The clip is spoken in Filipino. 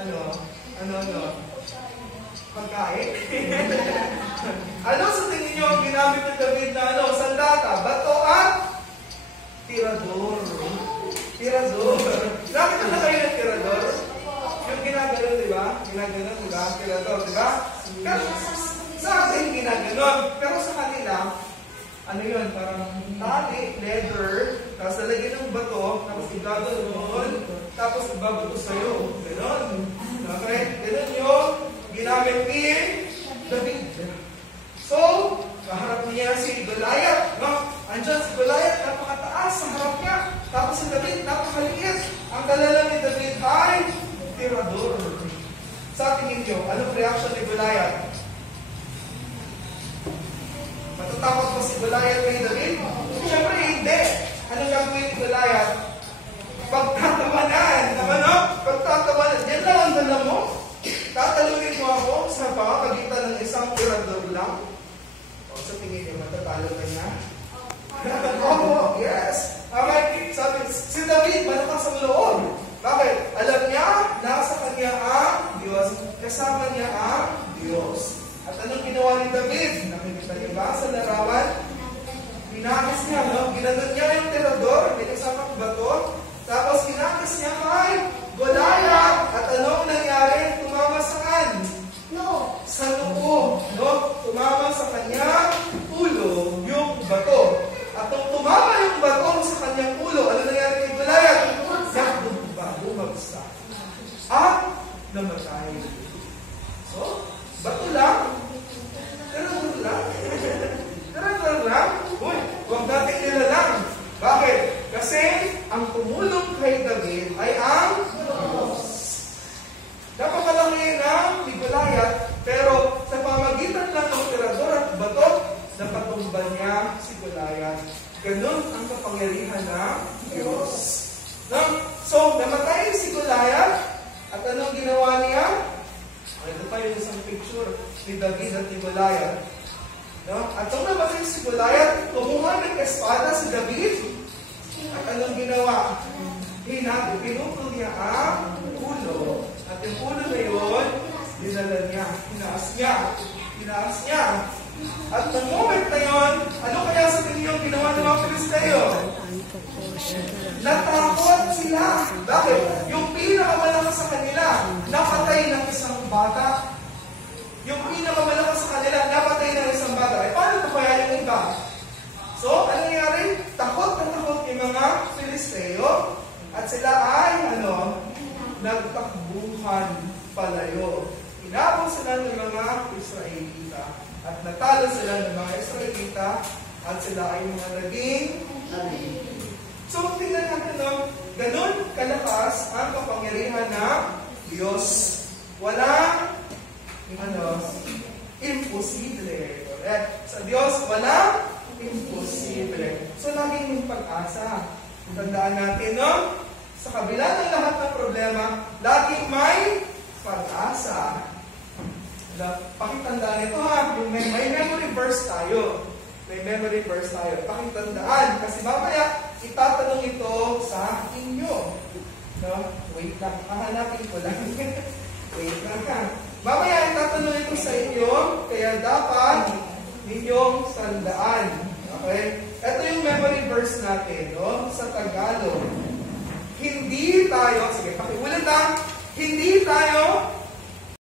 Ano? Pagkain? Ano sa tingin nyo ang ginamit ni David na sandata? Bato at tirador. Tirador. Nakita na kayo ng tirador? Yung ginagano, di ba? Ginagano, di ba? Tirador, di ba? Sa atin ginagano. Pero sa kanila, ano yun? Parang tali, leather, tapos lalagyan ng bato, tapos igado doon, tapos ibabato sa'yo. Ganon. Okay? Ganon yung ginamit ni David. So, kaharap niya si Goliath. No? Andiyan si Goliath, napakataas sa harap niya. Tapos si David, napakaliit. Ang kalala ni David ay tirador. Sa tingin niyo, anong reaction ni Goliath? Matatakot ba si Goliath kay David? Siyempre hindi. Anong gagawin ni Goliath? Pagtatawanan. Ano? Pagtatawanan. Yan lang ang dala mo. Tatalunin mo ako sa pamamagitan ng isang tirador lang. O sa tingin niyo, matatalo ka niya? Oh, yes. Okay. Sabi, si David, malakas ang loob. Bakit? Alam niya, nasa kanya ang Diyos. Kasama niya ang Diyos. At anong ginawa ni David? Nakikita niyo ba sa larawan? Pinakis niya, no? Ginanon niya yung tirador, may kasamang bato. Tapos pinakis niya kay Goliath. At anong nangyari? Tumama saan? No. Sa noo. No? Tumama sa kanyang ulo yung bato. At nung tumama yung bato sa kanyang ulo, ano nangyari kay Goliath? Bumagsak. At namatay. So, bato lang? Tirador lang? Tirador lang? Uy, huwag natin nilalang. Bakit? Kasi ang tumulong kay David ay ang Diyos. Napakalaki na ni Goliath, pero sa pamagitan lang ng tirador at bato, napatumba niya si Goliath. Ganun ang kapangyarihan ng Diyos. So, namatay si Goliath, at anong ginawa niya? Ito pa yung isang picture ni David at ni Goliath. No? At nung namatay si Goliath, kumuha ng espada si David. At anong ginawa? Pinutol niya ang ulo. At yung ulo na yun, dinala niya. Hinaas niya. At ng moment na yun, ano kaya sa tingin yung ginawa ng mga Pilisteo? Natakot sila. Bakit? Yung pinakamalakas sa kanila, napatay ng isang bata. Yung pinakamalakas sa kanila, napatay ng isang bata. Paano ito kaya yung iba? So, ano nangyari? Takot na takot yung mga Filisteo. At sila ay, nagtakbuhan palayo. Inabot sila ng mga Israelita. At natalo sila ng mga Israelita. At sila ay mga naging alipin. So, tingnan natin, ganun kalakas ang kapangyarihan ng Diyos. Walang, imposible. Correct? Sa Diyos, walang imposible. So, laging may pag-asa. Tandaan natin, sa kabila ng lahat ng problema, laging may pag-asa. Pakitandaan ito, may memory verse tayo. May memory verse tayo. Pakitandaan. Kasi mamaya, itatanong ito sa inyo. No? Wait lang. Hahanapin ko lang. Wait lang ka. Mamaya, itatanong ito sa inyo. Kaya dapat ninyong sandaan. Okay? Ito yung memory verse natin. Sa Tagalog. Hindi tayo, sige, pakiulit lang. Hindi tayo